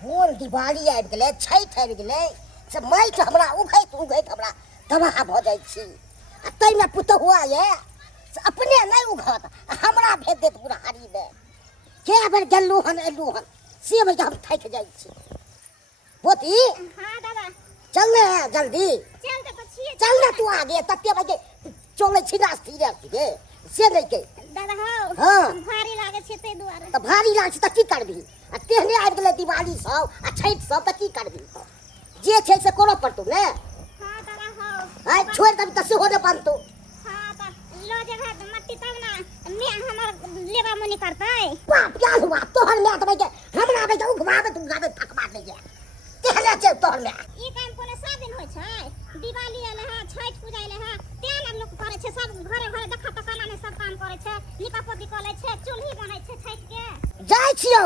Whole Diwali आबि गेलै, छठि आबि गेलै, से माटि हमरा उघैत उघैत हमरा तबाह भऽ जाइ छी। आ ताहिमे पुतहुआ ये से अपने नहि उघत, हमरा भेज देत बुढ़ारीमे। कए बेर गेलहुँ हन एलहुँ हन, से बजे हम थाकि जाइ छी। बोती हाँ दादा चल ने जल्दी, चलते तो छिए। चल ने तू आगे, तते बजे चलै छी रास्ती रे से नहि के दादा हो हाँ भारी लागे छै तै दुआरे। तऽ भारी लागै छै तऽ की करबिही? आ तेहने आबि गेलै दिवाली सब आ छठि सब तऽ की करबिही? जे छै से करऽ पड़तौ ने। हाँ दादा हो आइ छोड़ि देबही तऽ सेहो नहि बनतौ। हाँ त लो जगह मट्टी तब ना मैं हमर लेबा मुनि करतै। बाप क्या हुआ तोहर में तो के हमरा में जाऊ घुमावे तू गावे थकवा दे जे केहले छै तोहर में। ई काम कोने सब दिन होय छै? दिवाली एले है, छठ पूजा एले है, तेल लोग करे छै, सब घरे घरे देखा त काना ने सब काम करे छै, नीपा पोती करे छै, चूल्ही बनै छै छठ के। जाय छियो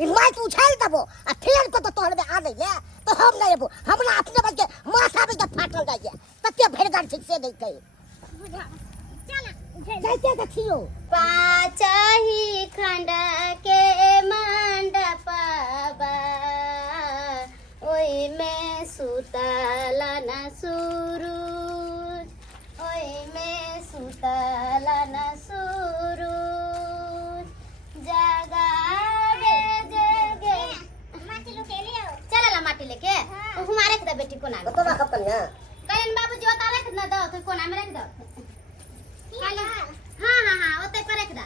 ई माइक उछाल देबो आ फेर को तो तोहर में आनै ले तो हम नहीं एबो। हमरा अपने बज के माथा में के फाटल जाय जे तते भरगार ठीक से नहीं कही बुझा चल जाइते देखियो। पाचही खंड के मंडपबा ओई में सुतल न सूरज, ओई में सुतल न सूरज, जगावे जगे। माटी लुके लियो। चल ला माटी लेके हाँ। हमारे के बेटी कोना में तो ना खपन है कलन बाबू जी ओता रख न दो तो कोना में रख दो। काले हाँ हाँ हाँ ओते पर रख दा।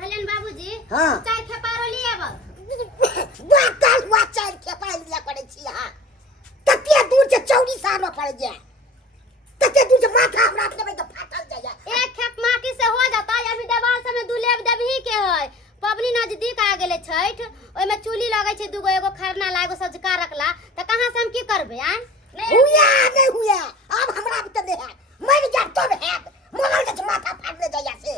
कल्याण बाबूजी हाँ। चाय खेपारो लिए अब बाकल हुआ चार के पाल लिया पड़े छी। हां तते दूर से चौड़ी सार में पड़ जाए, तते दूर से माथा हमरा अपने में तो फाटल जाए। एक खेप माटी से हो जाता है। अभी देवाल सब में दुलेब देबही के है। पबनी नजदीक आ गेले छठ, ओय में चूल्ही लगे छै दुगो, एगो खरना ला एगो सजका रखला त कहां से हम की करबे? आ हुआ नहीं हुआ अब हमरा भी तो नहीं है, मर गया तो है मरल के माथा फाटने जाया से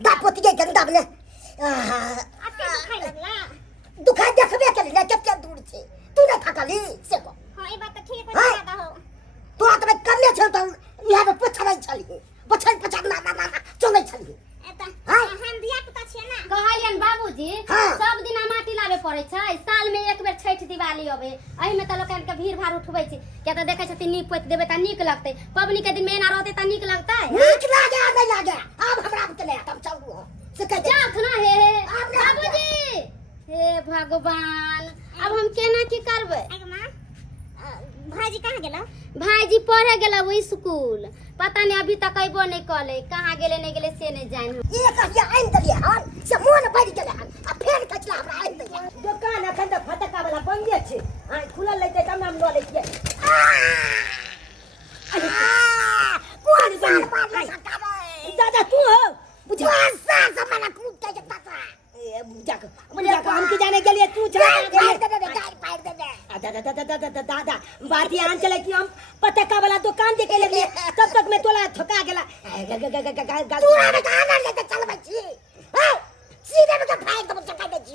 दापोती के गंदा बने अते खाइ लगला। दुखा देखबे के लिए कते दूर छे तू ना थकली से को। हां ई बात त ठीक हाँ। है दादा हो। तो आ तबे करने छल त यहां पे पछड़ै छली पछड़ ना चलै छली। एता हाँ। हम धिया पुता छिए ना। कहलियन बाबूजी हाँ। सब दिन माटी लाबे पड़े छै, साल में एक बेर छठ दिवाली अबे, एही में त लोकन के भीड़ भाड़ उठबै छै। क्या त देखे छथिन नीप पोत देबे त नीक लगतै, पबनी के दिन में ना रहते त नीक लगतै? नीक लागे नहीं लागे अब हमरा भी चले हम चलू से कह दे। जात ना हे अब ना बाबूजी। हे भगवान अब हम केना की करबै? आगे मां भाजी कहां गेला? भाईजी पढ़े गेला वो स्कूल, पता नहीं अभी तक अइबो नहीं कले, कहां गेले नहीं गेले से नहीं जान। ये कहिया आइन दलिए हन से मोन बढ़ गेले हन आ फेर कचला हमरा आइन दलिए। दुकान अखन त फटका वाला बंदे छै, आ खुलल रहते तब हम ल लेतिए। कौन साल मार सकाबे दादा तू हो बुझा साल से मला कूद के दादा ए बुझा को हम की जाने के लिए तू चला गाड़ी फाड़ दे दे दादा बात यहाँ चले कि हम पटका वाला दुकान देखे लगे तब तक मैं तोला ठका गेला तू हमें कहां ना लेके चल बच्ची सीधे में तो फाड़ दे चका दे जी।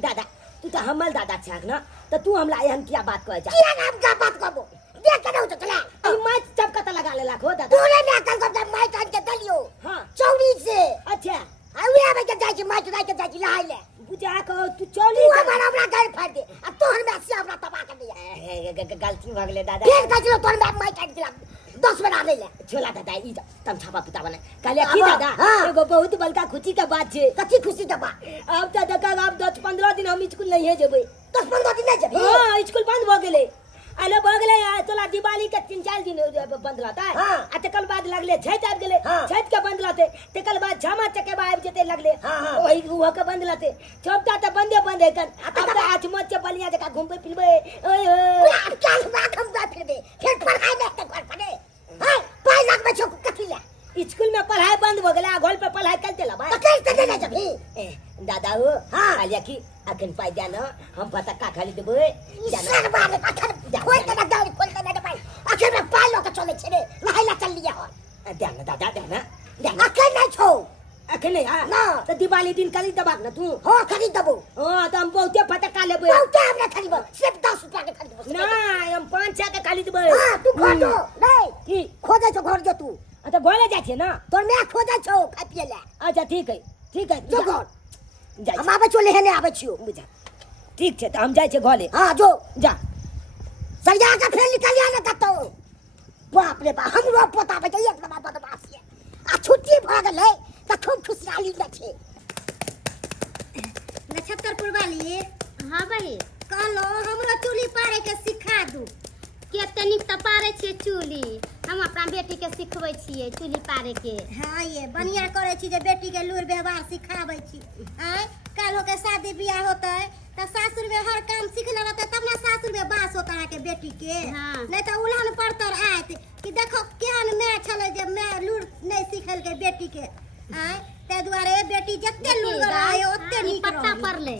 दादा तू तो हमल दादा छाक ना तो तू हमला एहन किया बात कह जा किया नाम का बात कहबो देख के न चला ई मैं चपका त लगा लेला खो दादा तूने ना कल सब मैं काट के दलियो हां चौड़ी से। अच्छा आवे आवे के जाई छी माइक जाई के जाई छी लहाई ले बुझा को तू चौड़ी तू हमरा घर फाड़ दे आ तोहर में से हमरा तबाह कर दिया। गलती भ गेले दादा फिर कजलो तोहर में माइक काट दिला 10 बेर आले ले छोला दादा ई तम छापा पिता बने कहले की दादा एगो बहुत बड़का खुशी के बात छे। कथि खुशी के बात? अब त देखा अब 10-15 दिन हम स्कूल नहीं जेबै। 10-15 दिन नहीं जेबै? हां स्कूल बंद भ गेले। अले भ गेले तोला दिवाली के 3-4 दिन बंद रहता है आ तकल बाद लगले छठ आब गेले छठ के बंद रहते तकल बाद झमा चकेबा आब जेते लगले ओही हुआ के बंद रहते छोटा त बंदे बंद है कन अब त आज मत के बलिया जका घूमबे फिरबे ओए हो क्या बात हम जा फिरबे फिर पढ़ाई में तक घर पड़े हां पाई लाख बच्चों को कथि ले स्कूल में पढ़ाई बंद हो गेला घर पे पढ़ाई करते ला भाई तो कैसे देना जभी दादा हो हां आलिया की अखन पाई जाना हम पटका खाली देबे सर बारे अखन खोल के गाड़ी खोल के ना पाई अखन में पाई लो के चले छे रे नहाइला चल लिया हो देना दादा देना अखन नहीं छो अखन नहीं हां ना तो दिवाली दिन खरीद दबा ना तू हो खरीद दबो हां तो हम बहुते फटका लेबे बहुते हमने खरीदबो सिर्फ 10 रुपया के खरीदबो ना हम 5-6 के खरीदबे हां तू खोजो नहीं की खोजे तो घर जो तू अच्छा घरे जाइ छै ना तोर मैं खोदै छौ खाइ पिए ले अच्छा ठीक है जो घर जाइ हम आबै छियो लेने आबै छियो बुझा ठीक छै तऽ हम जाइ छै घरे हाँ जो जा सरिया के फेर निकलिया ने कतौ बाप रे बाप हमरो पोता बे एक नंबर बदमाश है आ छुट्टी भ गेलै त खूब खुशहाली ले छै नक्षत्रपुर वाली हाँ बहिन कहलो हमरो चूली पारे के सिखा दू केते नीक त पारे छियै चूली हम अपना बेटी के सिखबै छियै चूली पारे के हाँ ये बढ़िया करे छी जे बेटी के लूर व्यवहार सिखाबै छी आय काल्हो के शादी बियाह होतै त सासुर में हर काम सीख ले रहतै तब ना सासुर में बास होता है के बेटी के हाँ। नहीं तो उलहन पड़तर आयत कि देखो केहन मैं छले जे मैं लूर नहीं सिखल के बेटी के आय ते दुआरे बेटी जत्ते लूर रहे ओत्ते नीक पट्टा रहे पड़ले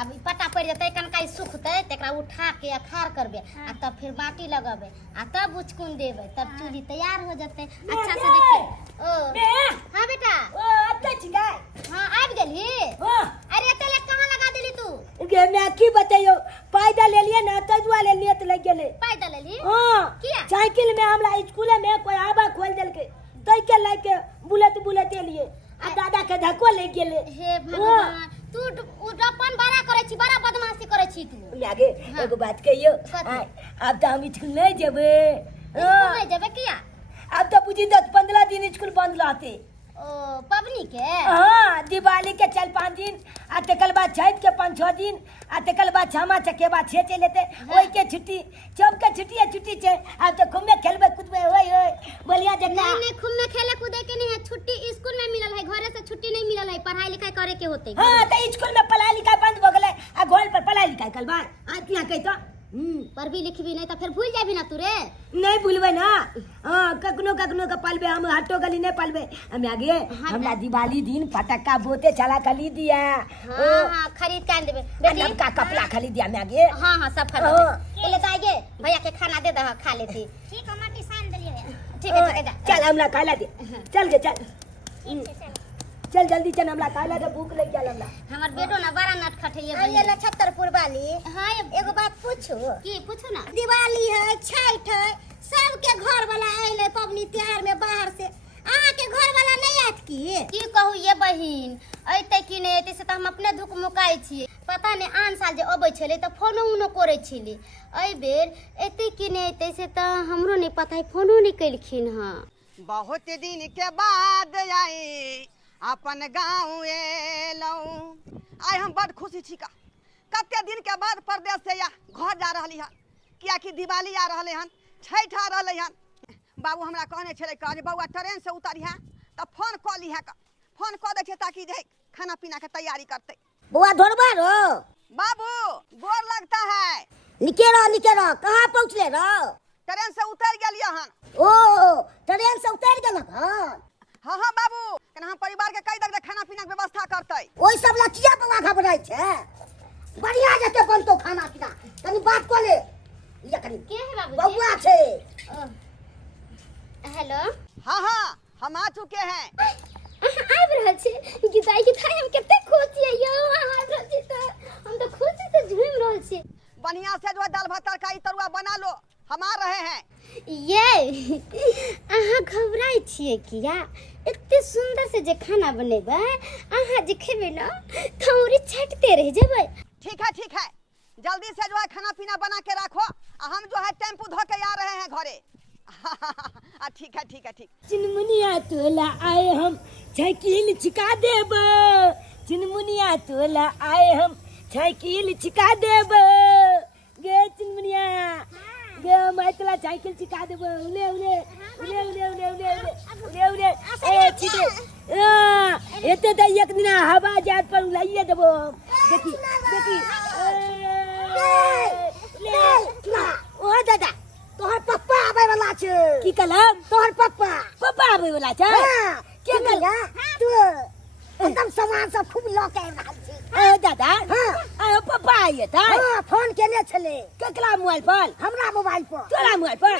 अब ई पट्टा पड़ जतै कनकाई सुखतै तेकरा उठा के अखाड़ करबे आ तब फिर माटी लगबे आ तब उचकुन देबे तब चूली तैयार हो जतै अच्छा से देखिए ओ हां बेटा ओ अत्ते छिकै हां आबि गेली हां अरे तेले कहां लगा देली तू गे मैं की बतैयो पैदल लेलिए ना तजुआ ले लिए त लग गेले पैदल लेली हां किया साइकिल में हमरा स्कूल में कोई आबा खोल देलके तै के लाके बुलेट एलिए आ दादा के धक्को ले गेले हे भगवान तू अपन बड़ा करे छी बड़ा बदमाशी करे छी तू लागे एगो बात कहियो कथी? अब त हम स्कूल नहीं जेबे स्कूल नहीं जेबे किया अब तो बुझी 10-15 दिन स्कूल बंद रहते ओ पबनी के हाँ दिवाली के चल 5 दिन आ तकर बाद छठ के 5-6 दिन आ तकर बाद छमा चकेबा 6 चले लेते ओई के छुट्टी सब के छुट्टी छे अब तो घूमे खेलबे कूदबे होय बोलिया जका नहीं खूब में खेले कूदे के नहीं है छुट्टी स्कूल में मिलल है घरे से छुट्टी नहीं मिलल है पढ़ाई लिखाई करे के होते हां त स्कूल में पढ़ाई लिखाई बंद हो गेले आ घर पर पढ़ाई लिखाई कल बार आज किया कहि तो पढ़बी लिखबी नहीं तो फिर भूल जाबी ना तू रे नहीं भूलबे ना हां कखनो का पलबे हम हटो गली नहीं पलबे हम आगे हमरा दिवाली दिन पटाखा बोते चला खली दिया हां खरीद के आन देबे बेटी का कपड़ा खली दिया मैं आगे हां सब खरीद ले दाइगे भैया के खाना दे दह खा लेती ठीक है माटी सान देलिए ठीक है जा चल हमरा खाला दे चल गे चल जल्दी चल हमरा खाला दे भूख लग गेल हमरा हमर बेटो ना बड़ा नटखट है ये ये नक्षत्रपुर वाली हां एगो बात पूछू की पूछो ना दिवाली है छठ है सबके घर वाला आइले पबनी त्योहार में बाहर से अहाँ के घर वाला नहीं आत की कहू ये बहिन अइते कि नहीं अइते से त हम अपने धुक मुकाई छी पता नहीं आन साल जे अबै छले त फोनो उनो करे छली एहि बेर एते कि नहीं अइते से त हमरो नहीं पता है फोनो नहीं कलखिन हां बहुत दिन के बाद आई अपन गाँव एलौं आइ हम बड़ खुशी छी कते दिन के बाद परदेश से या घर जा रहली हन किया कि दिवाली आ रहले हन छठ आ रहले हन बाबू हमरा कहने छले जे बउआ ट्रेन से उतरिहा त फोन क लिहा फोन क दे छै ताकि जे खाना पीना के तैयारी करते बुआ धोरबा रो बाबू गोर लगता है निके रहो कहां पहुंचले रो ट्रेन से उतर गेलिए हन ओ ट्रेन से उतर गेलक हन हाँ हाँ बाबू केना हम परिवार के कई दक खाना पीना के व्यवस्था करते ओइ सब लचिया बउआ घबराई छे बढ़िया जते बनतो खाना पीना तनी बात क ले ये कनी के है बाबू बउआ छे हेलो हाँ हाँ हम आ चुके हैं आबि रहल छी गीताई हम कते खुशी है यौ आबि रहल छी त हम त खुशी से झूम रहल छी बढ़िया से जो दाल भात तरकारी तरुआ बना लो हम आ रहे हैं ये अहाँ घबराई छिए किया इतने सुंदर से जे खाना बनेबे अहाँ जे खेबे ना थौरी छटते रह जेबे ठीक है जल्दी से जो है खाना पीना बना के रखो हम जो है टेम्पू धो के आ रहे हैं घरे ठीक है चिनमुनिया तोला आए हम साइकिल छिका देब चिनमुनिया तोला आए हम साइकिल छिका देब गे चिनमुनिया गे मैं तोला साइकिल छिका देब उले ए छिटे एते त एक दिन हवा जात पर उलाइए देबो देखी ओ दादा तोहर पप्पा आबै वाला छे की कलम तोहर पप्पा आबै वाला छै हां के कहला तू एकदम सामान सब खूब ल के रहल छी ए दादा हां पप्पा आइए था हां फोन केने छले केकरा मोबाइल पर हमरा मोबाइल पर तोरा मोबाइल पर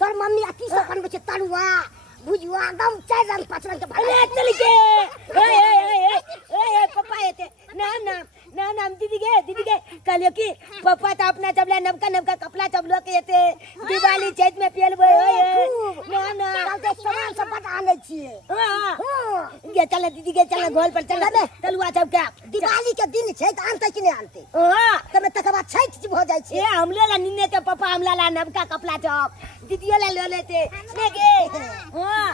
तोर मम्मी अति से बनबै छै तरुआ भुजुआ एकदम 4 रंग 5 रंग के अरे चल के ए पप्पा एते ना ना ना हम दीदी के कहलियो कि पापा तो अपना चबला नमका कपड़ा चबलो के ते दिवाली चैत में पियलबो ना ना कल के सामान सब बटा आने छिए हां ये चल दीदी के चल गोल पर चल तलुआ चब के दिवाली के दिन छै त आनते कि नहीं आनते हां तब तक बाद छठ हो जाय छै ए हमले ला निन्ने तो पापा हमला ला नमका कपड़ा चब दीदियो ला ले लेते देगे हां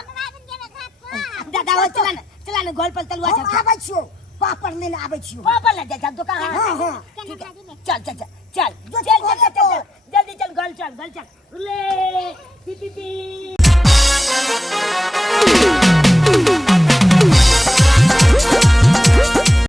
दादा चला ना गोल पर तलुआ हम चब आबै छियो पापड़ लेने आबै छियो पापा ला जा दुकान हां ठीक है चल जल्दी चल गोल चल ले पी